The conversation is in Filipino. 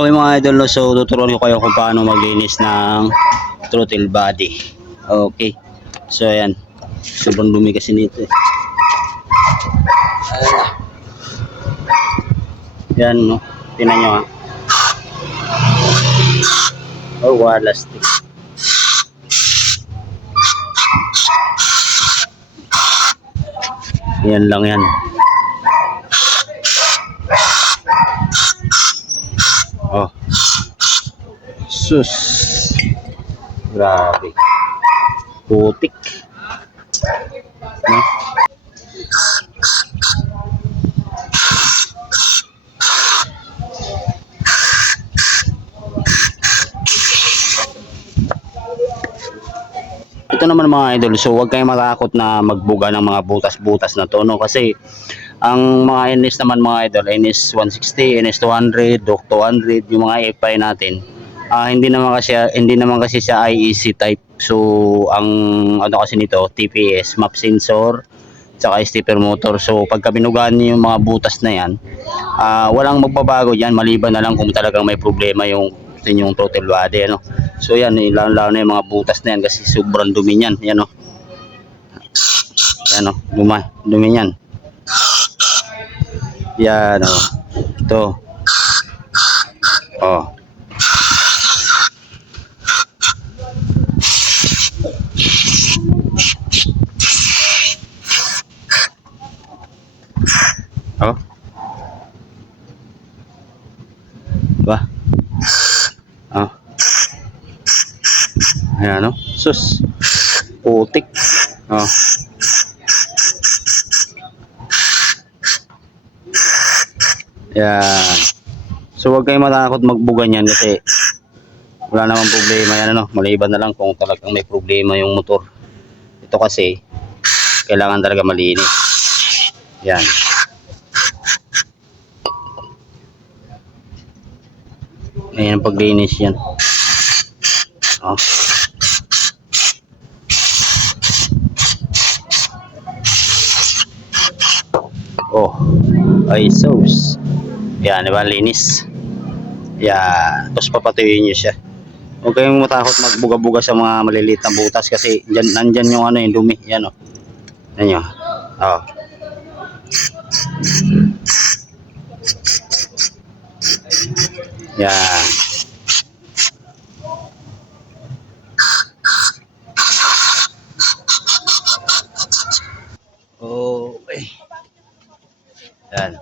Okay mga idol, no? So tuturuan ko kayo kung paano maglinis ng throttle body. Okay. So ayan. Sobrang dumi kasi nito eh. Yan no. Tingnan nyo ha. Oh, plastic. Yan lang yan. Oh. Sus. Grabe. Putik. No? Ito naman mga idol, so huwag kayong matakot na magbuga ng mga butas-butas na to, no? Kasi ang mga NS naman mga idol, NS 160, NS 200, DOC 200, yung mga FI natin, hindi naman kasi siya IEC type. So ang ano kasi nito, TPS, map sensor, tsaka stepper motor. So pagka binugaan niyo yung mga butas na yan, walang magbabago diyan maliban na lang kung talagang may problema yung throttle body, ano. So yan, lalo na yung mga butas na yan kasi sobrang dumi niyan. Yan o. Yan o, dumi niyan. Yan o. Ito. Oh. Oh. Diba? Oh. Ayan o. Sus. Putik. Oh. Yan. So huwag kayong matakot magbugan yan kasi wala namang problema yan, ano. Maliban na lang kung talagang may problema yung motor. Ito kasi kailangan talaga malinis. Yan. Ayan ang paglinis yan. Oh. Oh, ay sauce. Yan, diba? Linis. Yan. Tapos papatuyuin nyo siya. Huwag kayong matakot magbuga-buga sa mga maliliit na butas kasi nandyan yung ano yung dumi. Yan o. Yan nyo. Oh. Yan. Okay. Yan.